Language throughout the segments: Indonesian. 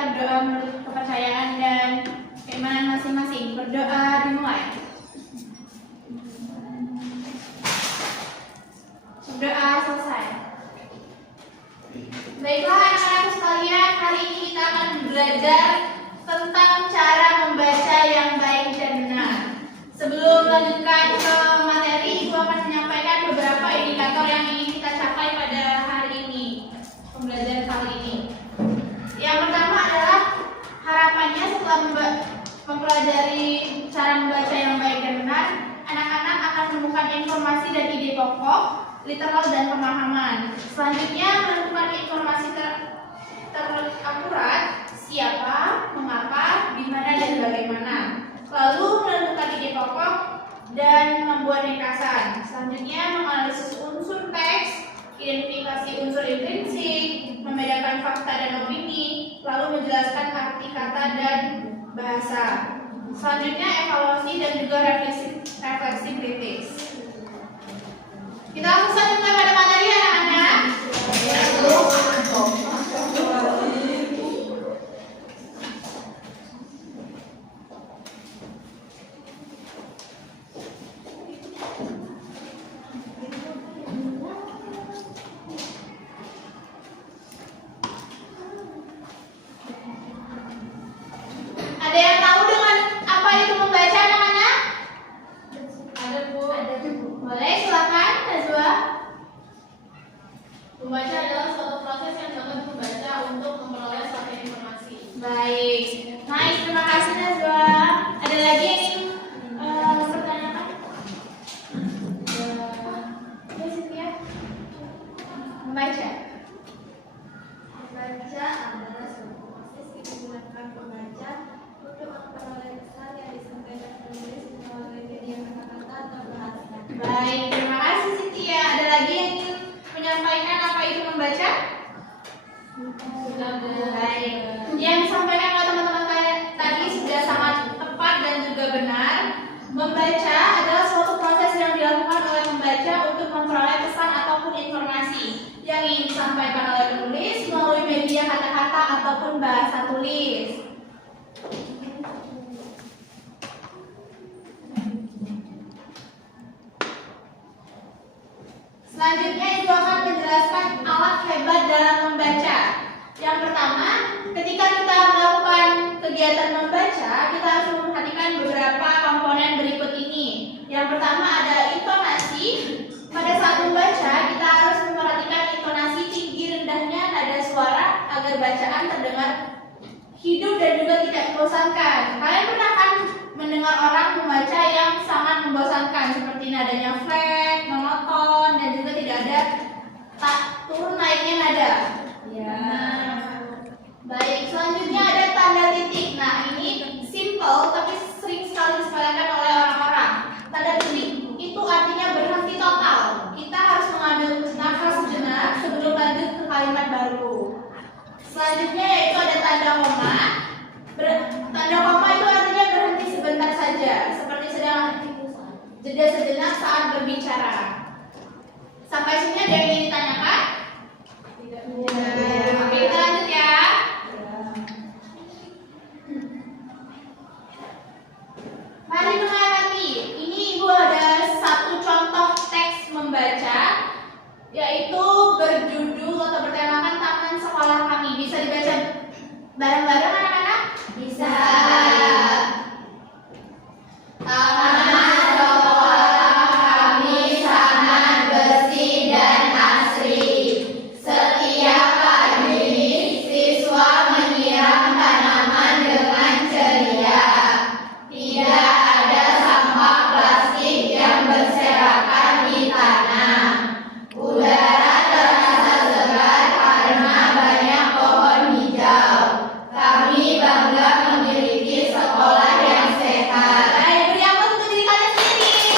berdoa menurut kepercayaan dan keimanan masing-masing. Berdoa dimulai. Berdoa selesai. Baiklah anak-anakku sekalian, hari ini kita akan belajar tentang cara membaca yang baik dan benar. Sebelum melanjutkan ke materi, Ibu akan menyampaikan beberapa indikator yang ingin kita capai pada hari ini, pembelajaran kali ini. Yang pertama adalah harapannya setelah mempelajari cara membaca yang baik dan benar, anak-anak akan menemukan informasi dan ide pokok, literal dan pemahaman. Selanjutnya menentukan informasi terakurat, siapa, mengapa, di mana dan bagaimana. Lalu menentukan ide pokok dan membuat ringkasan. Selanjutnya menganalisis unsur teks, identifikasi unsur intrinsik, membedakan fakta dan opini, lalu menjelaskan arti kata dan bahasa. Selanjutnya evaluasi dan juga refleksi kritis. Kita langsung saja mulai pada materi anak-anak. Ada yang tahu dengan apa itu membaca anak-anak? Ada Bu. Boleh silakan Najwa. Membaca adalah suatu proses yang dapat membaca untuk memperoleh suatu informasi. Baik, nice, terima kasih Najwa. Ada lagi yang ingin mempertanyakan? Ya, Cynthia. Membaca. Membaca adalah suatu proses yang digunakan pembaca untuk memperoleh pesan yang disampaikan penulis melalui media kata-kata atau bahasa. Baik, terima kasih Cynthia. Ada lagi yang ingin menyampaikan apa itu membaca? Sudah Baik. Yang disampaikan oleh teman-teman tadi sudah sangat tepat dan juga benar. Membaca adalah suatu proses yang dilakukan oleh pembaca untuk memperoleh pesan ataupun informasi yang ingin disampaikan oleh penulis melalui media kata-kata ataupun bahasa tulis. Selanjutnya Ibu akan menjelaskan alat hebat dalam membaca. Yang pertama, ketika kita melakukan kegiatan membaca, kita harus memperhatikan beberapa komponen berikut ini. Yang pertama ada intonasi. Pada saat membaca, kita harus memperhatikan intonasi tinggi rendahnya nada suara agar bacaan terdengar hidup dan juga tidak membosankan. Kalian pernah kan mendengar orang membaca yang sangat membosankan seperti nadanya flat, monoton, dan juga tidak ada turun naiknya nada. Ya. Baik, selanjutnya ada tanda titik. Nah, ini simple tapi sering sekali disepelekan oleh orang-orang. Tanda titik itu artinya berhenti total. Kita harus mengambil nafas sejenak sebelum lanjut ke kalimat baru. Selanjutnya yaitu ada tanda koma. Tanda koma itu artinya berhenti sebentar saja, seperti sedang jeda sejenak saat berbicara. Sampai sini ada yang ingin ditanyakan? Tidak. Oke, kita lanjut ya. Mari mengamati. Ini Ibu ada satu contoh teks membaca, yaitu berjudul atau bertemakan Taman Sekolah Kami. Bisa dibaca bareng-bareng anak-anak? Bisa. Taman sekolah kami sangat bersih dan asri. Setiap pagi siswa menyiram tanaman dengan ceria. Tidak ada sampah plastik yang berserakan di tanah. Udara terasa segar karena banyak pohon hijau. Kami bangga memiliki sekolah yang sehat. Baik, beri aplaus untuk diri kalian sendiri.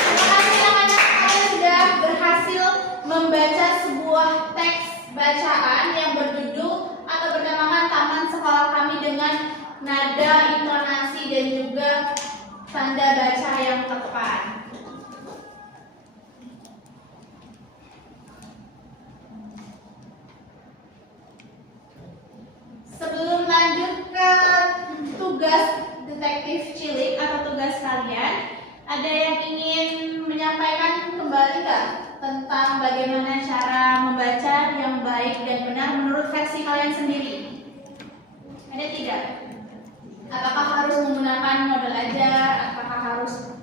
Terima kasih anak-anak, kalian sudah berhasil membaca sebuah teks bacaan yang berjudul atau bernamakan Taman Sekolah Kami dengan nada, intonasi dan juga tanda baca yang tepat. tugas detektif cilik atau tugas kalian, ada yang ingin menyampaikan kembali nggak tentang bagaimana cara membaca yang baik dan benar menurut versi kalian sendiri? Ada tidak? Apakah harus menggunakan model ajar? Apakah harus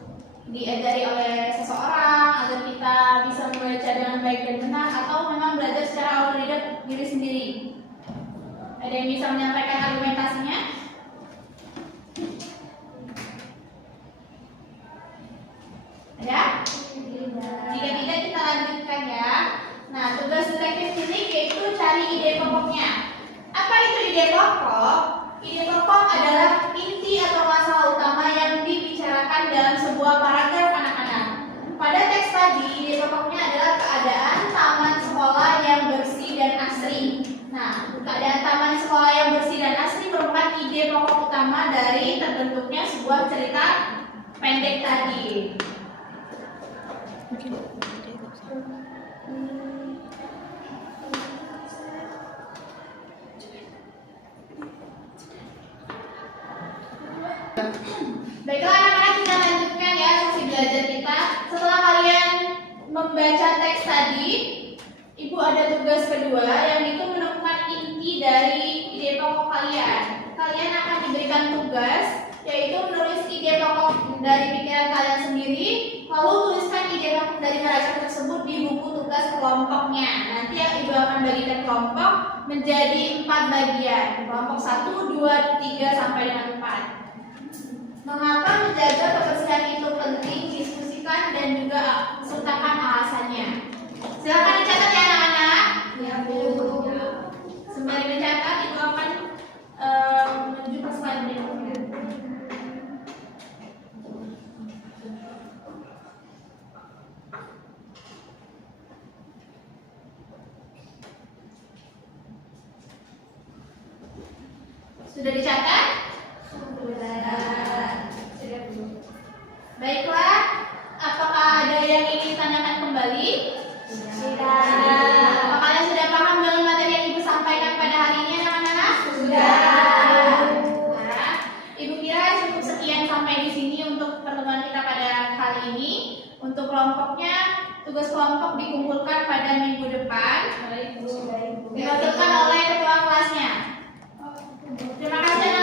diajari oleh seseorang agar kita bisa membaca dengan baik dan benar, atau memang belajar secara autodidak diri sendiri? Ada yang bisa menyampaikan argumentasinya? Ada? Jika tidak, kita lanjutkan ya. Nah, tugas detektif cilik yaitu cari ide pokoknya. Apa itu ide pokok? Ide pokok adalah inti atau masalah utama yang dibicarakan dalam sebuah paragraf anak-anak. Pada teks tadi, ide pokoknya adalah keadaan taman sekolah yang bersih dan asri. Nah, keadaan taman sekolah yang bersih dan asri merupakan ide pokok utama dari terbentuknya sebuah cerita pendek tadi. Baiklah anak-anak, kita lanjutkan ya sesi belajar kita. Setelah kalian membaca teks tadi, Ibu ada tugas kedua yang itu menemukan inti dari ide pokok kalian. Kalian akan diberikan tugas yaitu menulis ide pokok dari pikiran kalian sendiri, lalu tuliskan ide pokok dari mereka tersebut di buku tugas kelompoknya. Nanti yang Ibu akan bagikan kelompok menjadi 4 bagian. Kelompok 1, 2, 3 sampai dengan 4. Mengapa menjaga kebersihan itu penting? Diskusikan dan juga sertakan alasannya. Silakan dicatat ya anak-anak. Ya, Bu. Sembari mencatat, Ibu akan menuju ke slide berikutnya. Sudah dicatat? Baiklah, apakah ada yang ingin ditanyakan kembali? Sudah. Apakah kalian sudah paham dengan materi yang Ibu sampaikan pada hari ini anak-anak? Sudah. Nah, Ibu kira cukup sekian sampai di sini untuk pertemuan kita pada kali ini. Untuk kelompoknya, tugas kelompok dikumpulkan pada minggu depan. Baik, Bu. Dilakukan oleh ketua kelasnya. Terima kasih.